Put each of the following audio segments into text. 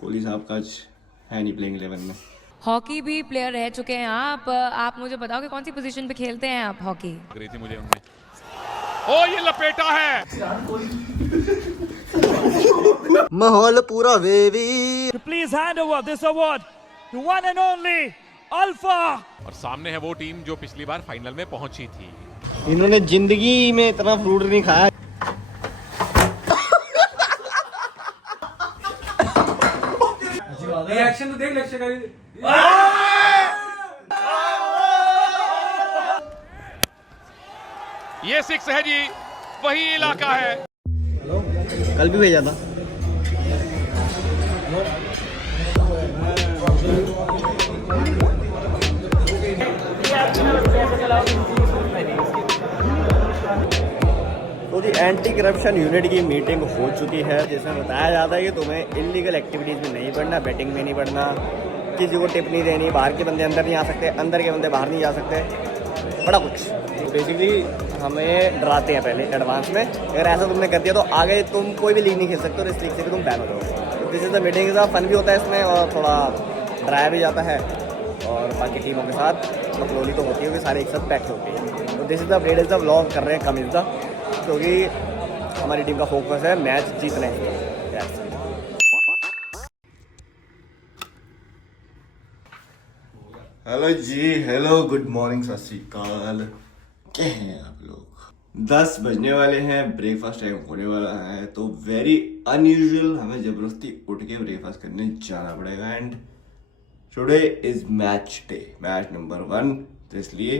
कोहली साहब का आज है नहीं प्लेइंग 11 में। हॉकी भी प्लेयर रह चुके हैं आप मुझे बताओ कि कौन सी पोजीशन पे खेलते हैं आप हॉकी? गई थी मुझे उनमें। ओ ये लपेटा है। माहौल पूरा wavy. Please hand over this award to one and only Alpha. और सामने है वो टीम जो पिछली बार फाइनल में पहुंची थी। इन्होंने जिंदगी में इतना फ्रूट नहीं खाया। रिएक्शन तो देख लक्ष्य का। ये 6 है जी, वही इलाका है। कल भी भेजा था। तो जी एंटी करप्शन यूनिट की मीटिंग हो चुकी है, जिसमें बताया जाता है कि तुम्हें इलीगल एक्टिविटीज़ में नहीं पढ़ना, बैटिंग में नहीं पढ़ना, किसी को टिप नहीं देनी, बाहर के बंदे अंदर नहीं आ सकते, अंदर के बंदे बाहर नहीं जा सकते, बड़ा कुछ। तो बेसिकली हमें डराते हैं पहले एडवांस में, अगर ऐसा तुमने कर दिया तो आगे तुम कोई भी लीग नहीं खेल सकते और इस लीग से भी तुम बैन हो जाओगे। तो this is the meeting, fun भी होता है इसमें और थोड़ा डराया भी जाता है। और बाकी टीमों के साथ मकलोली तो होती है कि सारे एक साथ बैठे होते हैं। तो this is the bread is the vlog कर रहे हैं कम इज़ द, क्योंकि हमारी टीम का फोकस है मैच जीतना है। हेलो जी, हेलो, गुड मॉर्निंग, सत श्री अकाल। क्या हैं आप लोग? 10 बजने वाले हैं, ब्रेकफास्ट टाइम होने वाला है। तो वेरी अनयूजुअल, हमें जबरदस्ती उठ के ब्रेकफास्ट करने जाना पड़ेगा। And today is match day, match number 1। तो इसलिए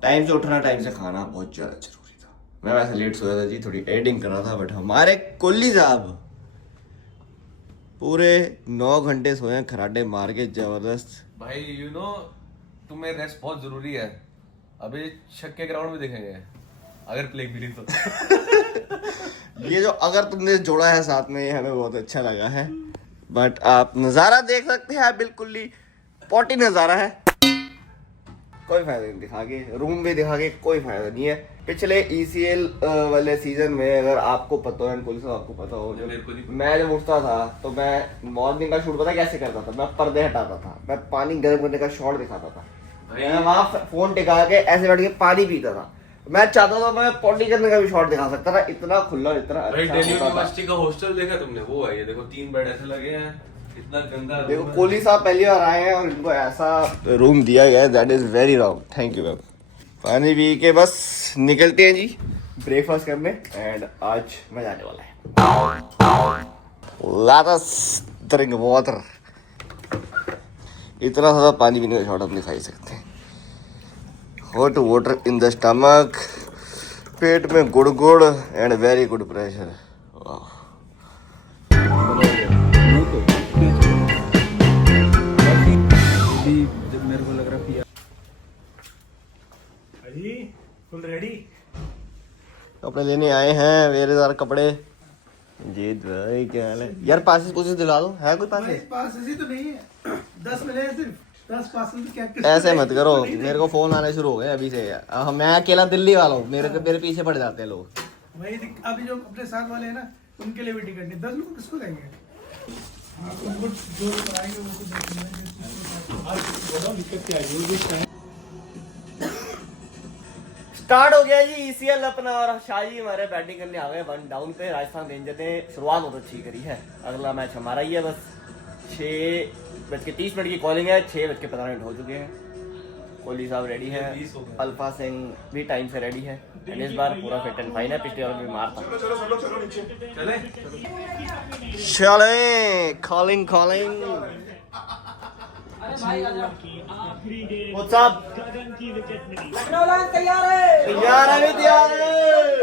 टाइम से उठना, टाइम से खाना बहुत ज़्यादा जरूरी था। मैं वैसे लेट सोया था जी, थोड़ी एडिटिंग कर रहा था, बट हमारे कोहली साहब पूरे 9 घंटे सोए हैं, खराटे मार के जबरदस्त। भाई यू नो तुम्हें रेस्ट बहुत जरूरी है। अभी छक्के ग्राउंड में देखेंगे अगर प्ले मिली तो। ये जो अगर तुमने जोड़ा है साथ में, ये हमें बहुत अच्छा लगा है। बट आप नज़ारा देख सकते हैं, बिल्कुल ही पॉटी नज़ारा है। कोई फायदा नहीं दिखा के, रूम भी दिखा के कोई फायदा नहीं है। पिछले ECL वाले सीजन में अगर आपको पता हो, कोहली साहब आपको पता हो, मैं जब उठता था तो मैं मॉर्निंग का शूट पता कैसे करता था? मैं पर्दे हटाता था, मैं पानी गर्म करने का शॉट दिखाता था, मैं वहाँ फोन टिका के ऐसे बैठ के पानी पीता था। मैं चाहता था मैं पॉटी करने का भी शॉट दिखा सकता था, इतना खुला, इतना भाई अच्छा दिल्ली होता था। यूनिवर्सिटी का हॉस्टल देखा तुमने? वो है ये देखो, 3 बेड ऐसे लगे हैं, इतना गंदा। देखो कोहली साहब पहली बार आए हैं और इनको ऐसा रूम दिया गया है, that is very wrong. Thank you ma'am. पानी पी के बस निकलते हैं जी ब्रेकफास्ट करने। एंड आज मजा आने वाला है। Let us drink water. इतना ज़्यादा पानी पीने का शॉट हम नहीं खा सकते। Hot water in the stomach, पेट में गुड़ गुड़ एंड वेरी गुड प्रेशर। मेरे को लग रहा है फुल रेडी? कपड़े लेने आए हैं, मेरे सारे कपड़े। जीत भाई क्या हाल है यार? पासेस पूछे दिला दो, है कोई पासेस? पासेस ही तो नहीं है, 10 मिले हैं सिर्फ। 10 पासेस क्या? ऐसे मत करो, मेरे को फोन आने शुरू हो गए अभी से। मैं अकेला दिल्ली वाला हूँ, मेरे पीछे पड़ जाते हैं लोग। वही अभी जो अपने साथ वाले हैं ना, उनके लिए भी टिकट नहीं। 10 लोग किसको लेंगे? उनको जो कराएंगे वो तो दिक्कत क्या है? स्टार्ट हो गया जी ECL अपना, और शाही हमारे बैटिंग करने आ गए 1 डाउन पे। राजस्थान रेंजर्स ने शुरुआत बहुत अच्छी करी है। अगला मैच हमारा ही है। बस 6:30 की कॉलिंग है, 6:15 हो चुके हैं। कोहली साहब रेडी है, अल्फा सिंह भी टाइम से रेडी है। एंड इस बार पूरा फिट एंड फाइन है, पिछले ओवर में बीमार था। चले कॉलिंग कॉलिंग। What's up? तैयार है तैयार है।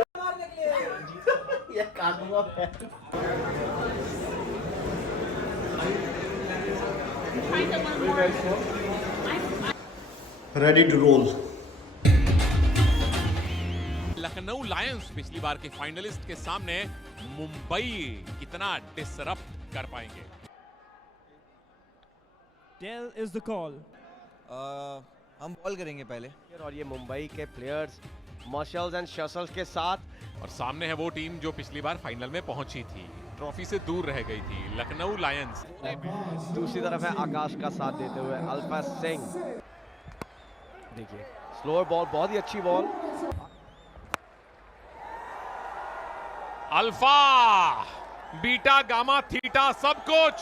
ये काटूंगा मैं। Ready to roll. Lucknow lions पिछली बार के फाइनलिस्ट के सामने मुंबई कितना डिसरप्ट कर पाएंगे? Dell is the call. हम बॉल करेंगे पहले। और ये मुंबई के प्लेयर्स मार्शल्स एंड शसल्स के साथ। और सामने है वो टीम जो पिछली बार फाइनल में पहुंची थी। ट्रॉफी से दूर रह गई थी लखनऊ लायंस। दूसरी तरफ है आकाश का साथ देते हुए अल्फा सिंह। देखिए स्लोअर बॉल, बहुत ही अच्छी ball. Alpha beta gamma theta सब कुछ।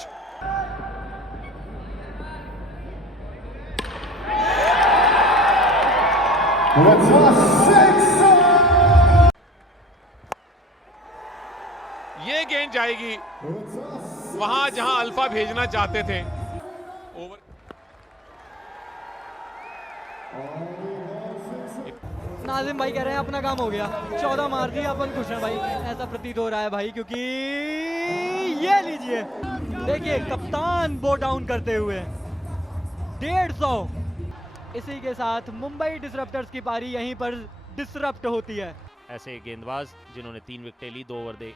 ये गेंद जाएगी वहां जहां अल्फा भेजना चाहते थे। ओवर नाजिम भाई कह रहे हैं अपना काम हो गया, 14 मार दिया, अपन खुश हैं भाई, ऐसा प्रतीत हो रहा है भाई, क्योंकि ये लीजिए देखिए कप्तान बो डाउन करते हुए 150। इसी के साथ मुंबई डिसरप्टर्स की पारी यहीं पर डिसरप्ट होती है। ऐसे गेंदबाज जिन्होंने 3 विकेटें ली, 2 over they.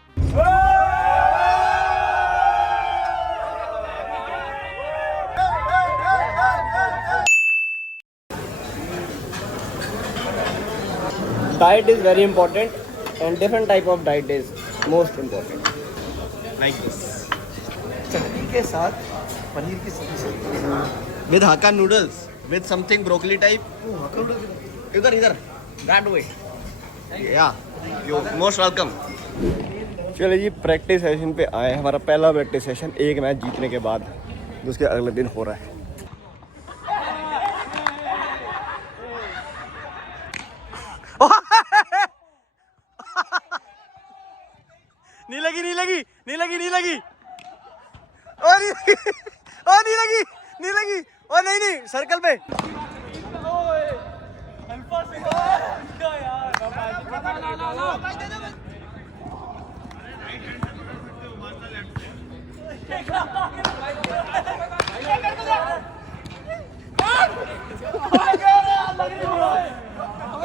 Diet is very important and different type of diet is most important. Like this. चटनी के साथ पनीर की सब्जी with Hakka noodles with something broccoli type. इधर इधर that way. Yeah, you most welcome. चलिए जी प्रैक्टिस सेशन पे आए। हमारा पहला प्रैक्टिस सेशन एक मैच जीतने के बाद उसके अगले दिन हो रहा है। नहीं लगी नहीं लगी नहीं लगी नहीं लगी और नहीं लगी नहीं लगी और नहीं नहीं सर्कल पे।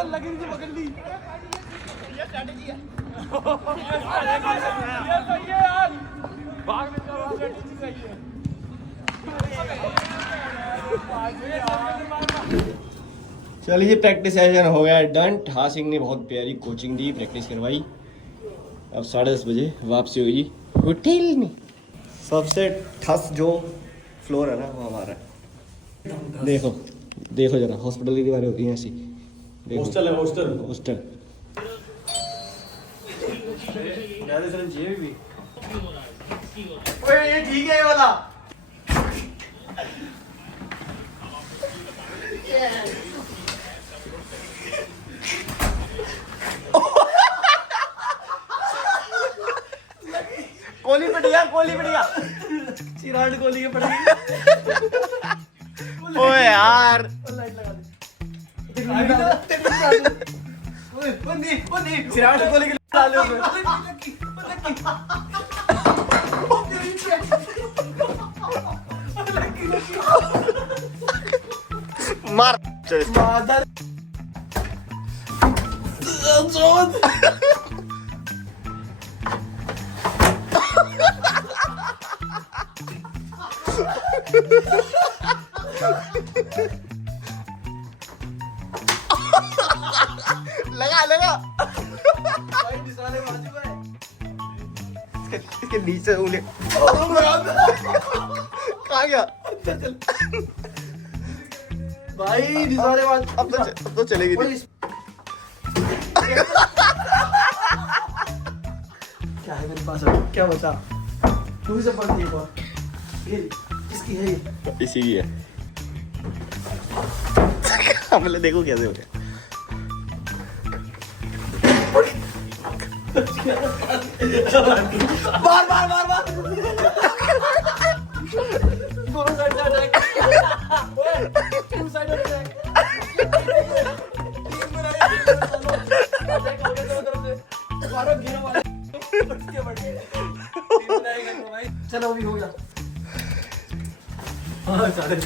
लगी थी पकड़ ली। चलिए प्रैक्टिस सेशन हो गया डन। ठा सिंह ने बहुत प्यारी कोचिंग दी, प्रैक्टिस करवाई। अब 10:30 बजे वापसी होगी होटल में। सबसे ठस जो फ्लोर है ना वो हमारा है। देखो देखो जरा, हॉस्पिटल की दीवारें होती हैं ऐसी। हॉस्टल है हॉस्टल हॉस्टल। ये ठीक है ये वाला। कोहली पड़ गया, कोहली पड़ गया, चिराग कोहली के पड़ गई। ओए यार चिराग कोहली के डाले उसमें। मार मादर लगा लगा इसके नीचे उंगली कहाँ गया? चल भाई अब तो चलेगी नहीं। क्या है मेरे पास क्या बचा? तू से पढ़ती है बात। ये इसकी है, ये इसी की है। हमले देखो कैसे हो गया। बार बार बार बार दोनों साइड से attack, two side attack. Team बनाई अटैक हो गया दोनों तरफ से। मारो गिरो वाले के बढ़े टीम बनाएगा भाई। चलो अभी हो गया। हां सारे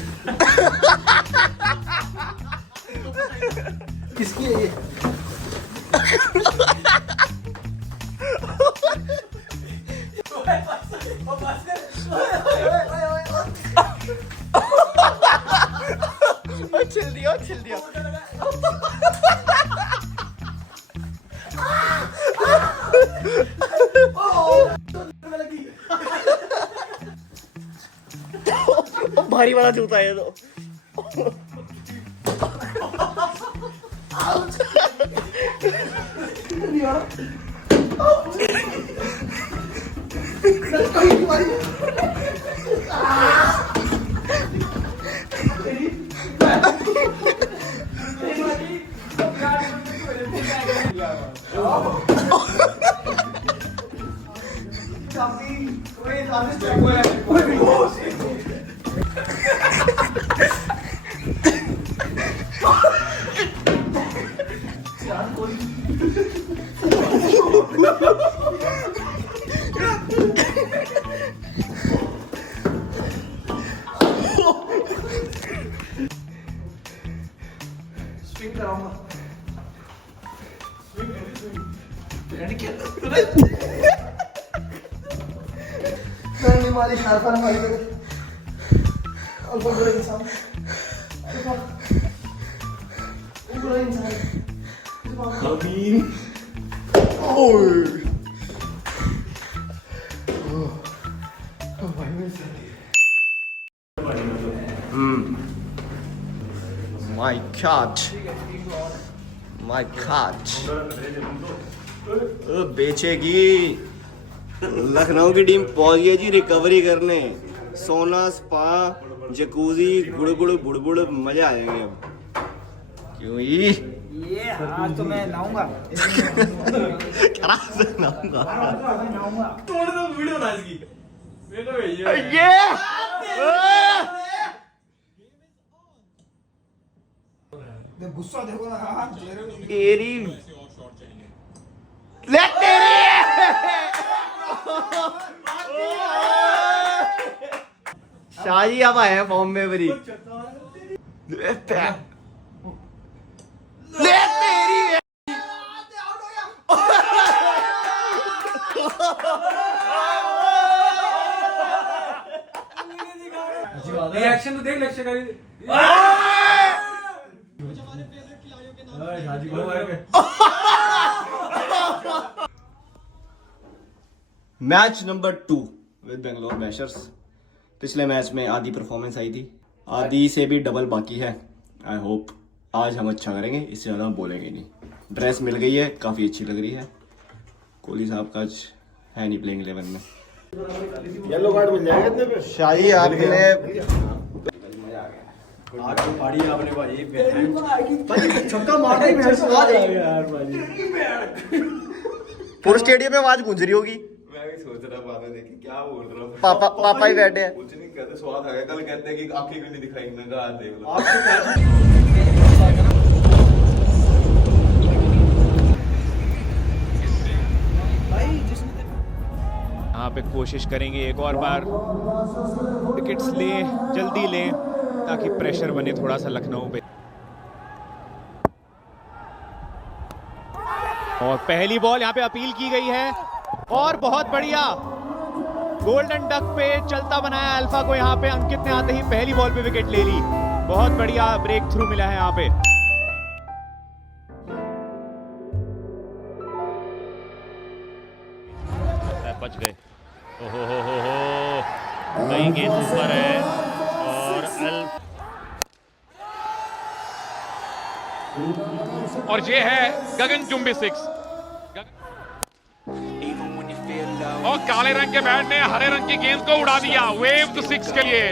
किसकी है ये? छिल दिया लगी। भारी वाला जूता है तो स्विंग कराऊंगा नहीं मारी शारफा ने मारी मेरे अल्फा बुरा इंसान अल्फा बुरा इंसान अमीन ओए My God. My God. बेचेगी। Lucknow की टीम पहुंच गई जी रिकवरी करने। सोना स्पा जकूजी गुड़गुड़ बुड़बुड़ मजा आ जाएंगे अब। क्यों ये आज तो मैं नहाऊंगा नहाऊंगा तोड़ दो वीडियो बना इसकी ये गुस्सा देखो ना हाँ तेरी ले तेरी शाही अब आए हैं बॉम्बे बरी ले तेरी रिएक्शन तो देख लक्ष्य का मैच नंबर 2 विद बेंगलोर बैशर्स। पिछले मैच में आधी परफॉर्मेंस आई थी, आधी से भी डबल बाकी है। आई होप आज हम अच्छा करेंगे, इससे ज़्यादा हम बोलेंगे नहीं। ड्रेस मिल गई है, काफ़ी अच्छी लग रही है। कोहली साहब का आज है नहीं प्लेइंग 11 में। येलो कार्ड मिल जाएगा इतने पे शाही आपके लिए। आज तो पाड़ी आपने भाई छक्का मारना ही मैच आ जाएगा यार भाई। पूरे स्टेडियम में आवाज गूंज रही होगी। मैं भी सोच रहा बात है देखी क्या बोल रहा हूँ। पापा ही बैठे हैं। कुछ नहीं कहते, स्वाद आ गया। कल कहते हैं कि आंखें क्यों नहीं दिखाई, मैं आज देख लो। यहाँ पे कोशिश करेंगे एक और बार विकेट्स लें, जल्दी लें ताकि प्रेशर बने थोड़ा सा लखनऊ पे। और पहली बॉल यहाँ पे अपील की गई है और बहुत बढ़िया गोल्डन डक पे चलता बनाया अल्फा को। यहाँ पे अंकित ने आते ही पहली बॉल पे विकेट ले ली। बहुत बढ़िया ब्रेक थ्रू मिला है यहाँ पे। बच गए। हो कई गेंद ऊपर है और ये है गगनचुंबी 6। और काले रंग के बैट ने हरे रंग की गेंद को उड़ा दिया वेव 6 के लिए।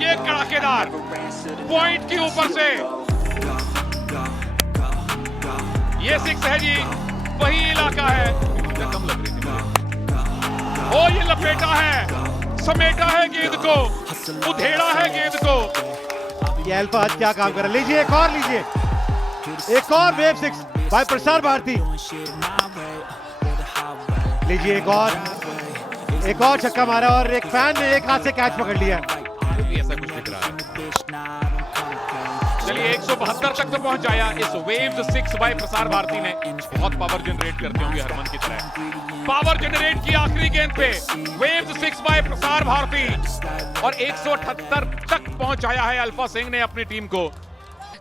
ये कड़ाकेदार पॉइंट के ऊपर से ये 6 है जी, वही इलाका है। कम लग रही थी ओ ये लपेटा है, समेटा है गेंद को, उधेड़ा है गेंद को। ये अल्फा आज क्या काम कर रहा है। लीजिए एक और, लीजिए एक और वेव 6 भाई प्रसार भारती। लीजिए एक और छक्का मारा और एक फैन ने एक हाथ से कैच पकड़ लिया। ऐसा कुछ दिख रहा है। चलिए 172 तक तो पहुंच जाया इस वेव 6 बाय प्रसार भारती ने। बहुत पावर जनरेट करते होंगे हरमन की तरह। पावर जनरेट की आखिरी गेंद पे वेव 6 बाय प्रसार भारती और 178 तक पहुंचाया है अल्फा सिंह ने अपनी टीम को।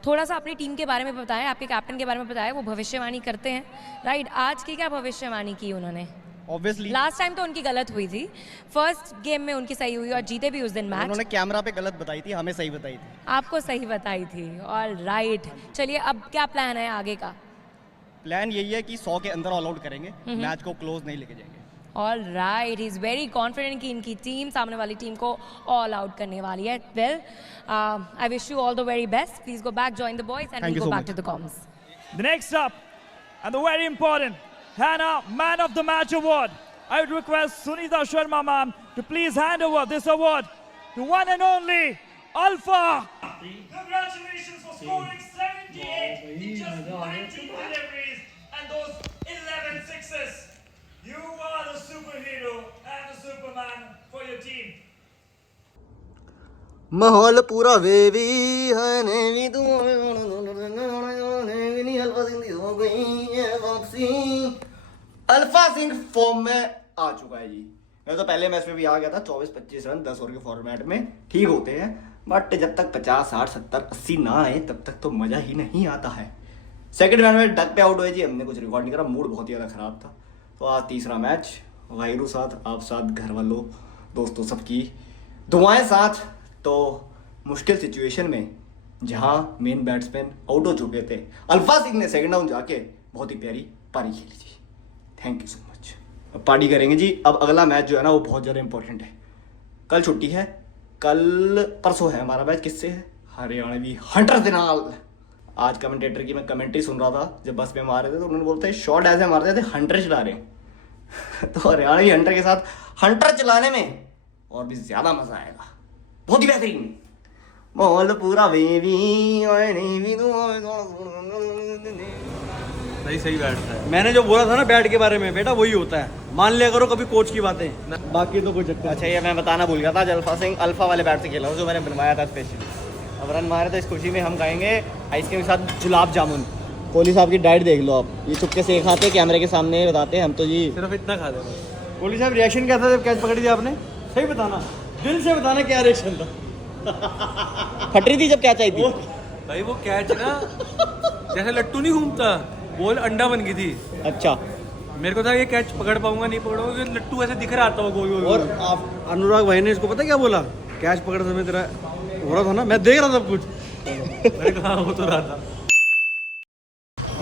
थोड़ा सा अपनी टीम के बारे में बताएं, आपके कैप्टन के बारे में बताएं। वो भविष्यवाणी करते हैं, राइट? आज की क्या भविष्यवाणी की उन्होंने? ऑब्वियसली लास्ट टाइम तो उनकी गलत हुई थी, फर्स्ट गेम में उनकी सही हुई और जीते भी उस दिन मैच। उन्होंने कैमरा पे गलत बताई थी, हमें सही बताई थी। आपको सही बताई थी। ऑल राइट, चलिए अब क्या प्लान है आगे का? प्लान यही है कि 100 के अंदर ऑल आउट करेंगे, मैच को क्लोज नहीं लेके जाएंगे। All right, he is very confident कि इनकी टीम सामने वाली टीम को ऑल आउट करने वाली है। Well, I wish you all the very best. Please go back, join the boys and Thank you go so back much. To the comms. The next up, and the very important Hannah Man of the Match Award. I would request Sunita Sharma ma'am to please hand over this award to one and only Alpha. Congratulations for scoring 78 in just 19 deliveries and those 11 sixes. You are the superhero and the superman for your team. माहौल पूरा wavy है navy तू हो गई है वापसी। Alpha Singh form में आ चुका है जी। मैं तो पहले मैच में भी आ गया था, 24-25 रन 10 ओवर के फॉर्मेट में ठीक होते हैं, बट जब तक 50, 60, 70, 80 ना आए तब तक तो मजा ही नहीं आता है। सेकंड मैच में डक पे आउट हुए जी, हमने कुछ रिकॉर्ड नहीं करा, मूड बहुत ज़्यादा खराब था। तो आज तीसरा मैच, वाहिरू साथ, आप साथ, घर वालों, दोस्तों सबकी दुआएं साथ। तो मुश्किल सिचुएशन में जहां मेन बैट्समैन आउट हो चुके थे, अल्फा सिंह ने सेकंड डाउन जाके बहुत ही प्यारी पारी खेली जी। Thank you so much. अब पार्टी करेंगे जी। अब अगला मैच जो है ना वो बहुत ज़्यादा इंपॉर्टेंट है। कल छुट्टी है, कल परसों है हमारा मैच। किससे है? हरियाणवी हंटर के नाल। आज कमेंटेटर की मैं कमेंट्री सुन रहा था, जब बस में मार रहे थे तो उन्होंने बोलते शॉट ऐसे मारते थे हंटर चला रहे हैं। तो हरियाणवी हंटर के साथ हंटर चलाने में और भी ज़्यादा मज़ा आएगा, बहुत ही बेहतरीन। माहौल पूरा वेवी सही बैठता है। मैंने जो बोला था ना बैट के बारे में, बेटा वही होता है, मान लिया करो कभी कोच की बातें, बाकी तो कोई चक्कर। अच्छा, ये मैं बताना भूल गया था, आज अल्फा सिंह अल्फा वाले बैट से खेला जो मैंने बनवाया था स्पेशली। अब रन मारे तो इस खुशी में हम खाएंगे आइसक्रीम के साथ गुलाब जामुन। कोहली साहब की डाइट देख लो आप, ये चुपके से खाते कैमरे के सामने बताते हैं, हम तो जी सिर्फ इतना खा देना। कोहली साहब रिएक्शन क्या था जब कैच पकड़ी थी आपने? सही बताना, दिल से बताना क्या रिएक्शन था। फट रही थी जब कैच आई थी भाई वो कैच ना जैसे लट्टू नहीं घूमता, बॉल अंडा बन गई थी। अच्छा, मेरे को था ये कैच पकड़ पाऊंगा नहीं पकड़ूंगा, क्योंकि लट्टू ऐसे दिख रहा था वो गोल गोल। और आप अनुराग भाई ने इसको पता क्या बोला, कैच पकड़ समय तेरा हो रहा था ना, मैं देख रहा था सब कुछ। मैंने कहा हो तो रहा था।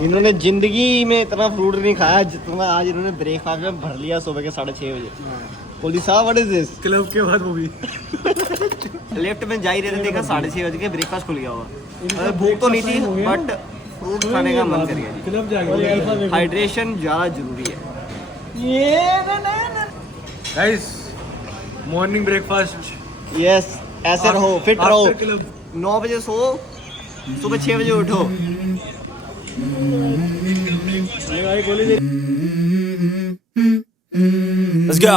इन्होंने जिंदगी में इतना फ्रूट नहीं खाया जितना आज इन्होंने ब्रेकफास्ट में भर लिया सुबह के 6:30 बजे। कोहली साहब व्हाट इज दिस? क्लब के बाद वो भी लेफ्ट में जा ही रहे थे, देखा 6:30 बजे के ब्रेकफास्ट खुल गया हुआ। भूख तो नहीं थी बट फ्रूट खाने का मन कर गया जी। क्लब जाके हाइड्रेशन ज़्यादा जरूरी है। Guys, morning breakfast. यस, ऐसे रहो, फिट रहो। क्लब 9 बजे सो, सुबह 6 बजे उठो। Let's go.